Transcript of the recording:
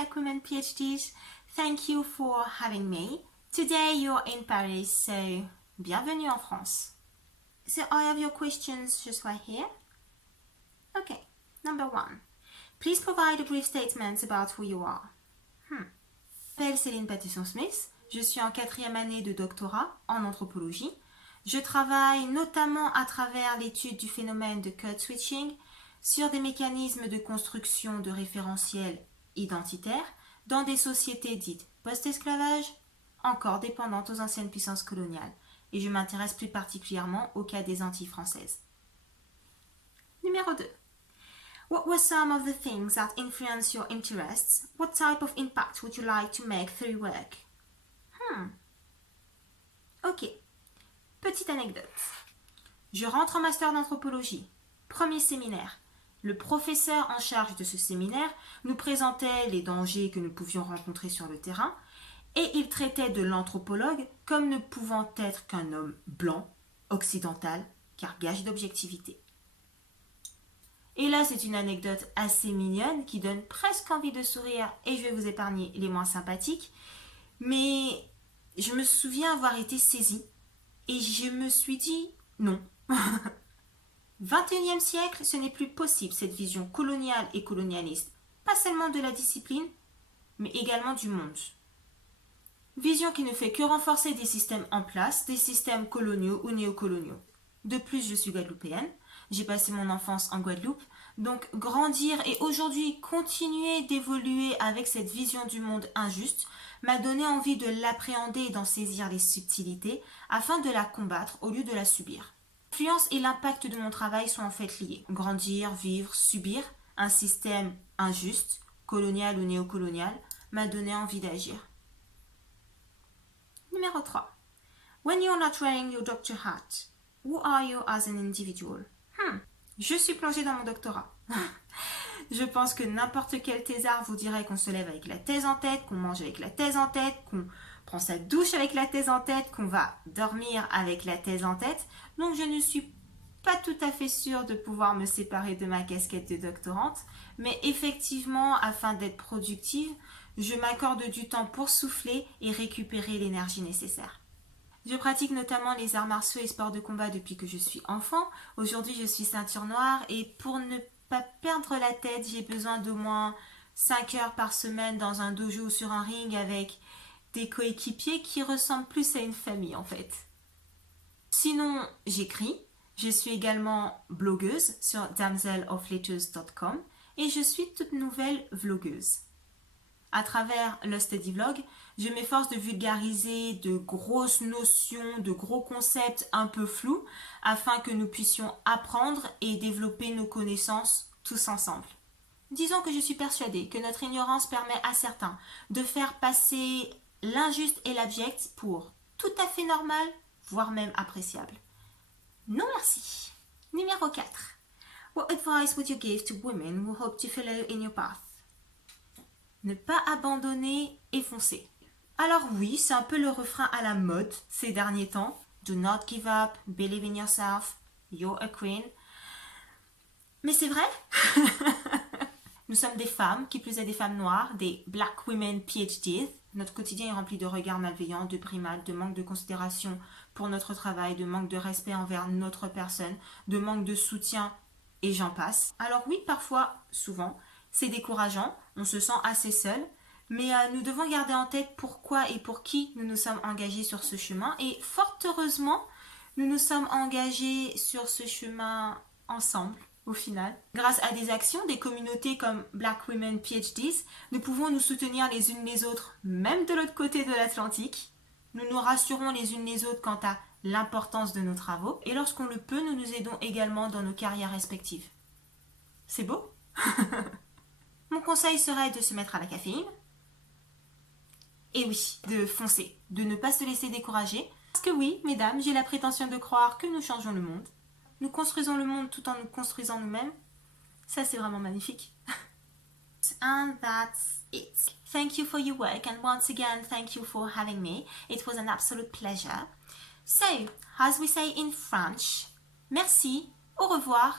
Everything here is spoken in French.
Black Women PhDs. Thank you for having me. Today you're in Paris, so bienvenue en France. So I have your questions just right here. Okay, number 1. Please provide a brief statement about who you are. Je m'appelle Céline Pattisson-Smith. Je suis en 4e année de doctorat en anthropologie. Je travaille notamment à travers l'étude du phénomène de code switching sur des mécanismes de construction de référentiels identitaires dans des sociétés dites post-esclavage, encore dépendantes aux anciennes puissances coloniales. Et je m'intéresse plus particulièrement au cas des Antilles françaises. Numéro 2. What were some of the things that influence your interests? What type of impact would you like to make through work? Ok. Petite anecdote. Je rentre en master d'anthropologie. Premier séminaire. Le professeur en charge de ce séminaire nous présentait les dangers que nous pouvions rencontrer sur le terrain et il traitait de l'anthropologue comme ne pouvant être qu'un homme blanc, occidental, car gage d'objectivité. Et là, c'est une anecdote assez mignonne qui donne presque envie de sourire et je vais vous épargner les moins sympathiques. Mais je me souviens avoir été saisie et je me suis dit non. 21e siècle, ce n'est plus possible cette vision coloniale et colonialiste, pas seulement de la discipline, mais également du monde. Vision qui ne fait que renforcer des systèmes en place, des systèmes coloniaux ou néocoloniaux. De plus, je suis guadeloupéenne, j'ai passé mon enfance en Guadeloupe, donc grandir et aujourd'hui continuer d'évoluer avec cette vision du monde injuste m'a donné envie de l'appréhender et d'en saisir les subtilités afin de la combattre au lieu de la subir. L'influence et l'impact de mon travail sont en fait liés. Grandir, vivre, subir un système injuste, colonial ou néocolonial, m'a donné envie d'agir. Numéro 3. When you're not wearing your doctor hat, who are you as an individual? Je suis plongée dans mon doctorat. Je pense que n'importe quel thésard vous dirait qu'on se lève avec la thèse en tête, qu'on mange avec la thèse en tête, qu'on prend sa douche avec la thèse en tête, qu'on va dormir avec la thèse en tête. Donc je ne suis pas tout à fait sûre de pouvoir me séparer de ma casquette de doctorante, mais effectivement, afin d'être productive, je m'accorde du temps pour souffler et récupérer l'énergie nécessaire. Je pratique notamment les arts martiaux et sports de combat depuis que je suis enfant. Aujourd'hui, je suis ceinture noire et pour ne pas perdre la tête, j'ai besoin d'au moins 5 heures par semaine dans un dojo ou sur un ring avec des coéquipiers qui ressemblent plus à une famille en fait. Sinon, j'écris. Je suis également blogueuse sur damselofletters.com et je suis toute nouvelle vlogueuse. À travers le study vlog, je m'efforce de vulgariser de grosses notions, de gros concepts un peu flous afin que nous puissions apprendre et développer nos connaissances tous ensemble. Disons que je suis persuadée que notre ignorance permet à certains de faire passer l'injuste et l'abject pour tout à fait normal, voire même appréciable. Non merci. Numéro 4. What advice would you give to women who hope to follow in your path? Ne pas abandonner et foncer. Alors oui, c'est un peu le refrain à la mode ces derniers temps. Do not give up, believe in yourself, you're a queen. Mais c'est vrai. Nous sommes des femmes, qui plus est des femmes noires, des Black Women PhDs. Notre quotidien est rempli de regards malveillants, de primates, de manque de considération pour notre travail, de manque de respect envers notre personne, de manque de soutien et j'en passe. Alors oui, parfois, souvent, c'est décourageant, on se sent assez seul, mais nous devons garder en tête pourquoi et pour qui nous nous sommes engagés sur ce chemin et fort heureusement, nous nous sommes engagés sur ce chemin ensemble. Au final, grâce à des actions, des communautés comme Black Women PhDs, nous pouvons nous soutenir les unes les autres, même de l'autre côté de l'Atlantique. Nous nous rassurons les unes les autres quant à l'importance de nos travaux et lorsqu'on le peut, nous nous aidons également dans nos carrières respectives. C'est beau? Mon conseil serait de se mettre à la caféine. Et oui, de foncer, de ne pas se laisser décourager. Parce que oui, mesdames, j'ai la prétention de croire que nous changeons le monde. Nous construisons le monde tout en nous construisant nous-mêmes. Ça, c'est vraiment magnifique. And that's it. Thank you for your work and once again, thank you for having me. It was an absolute pleasure. So, as we say in French, merci, au revoir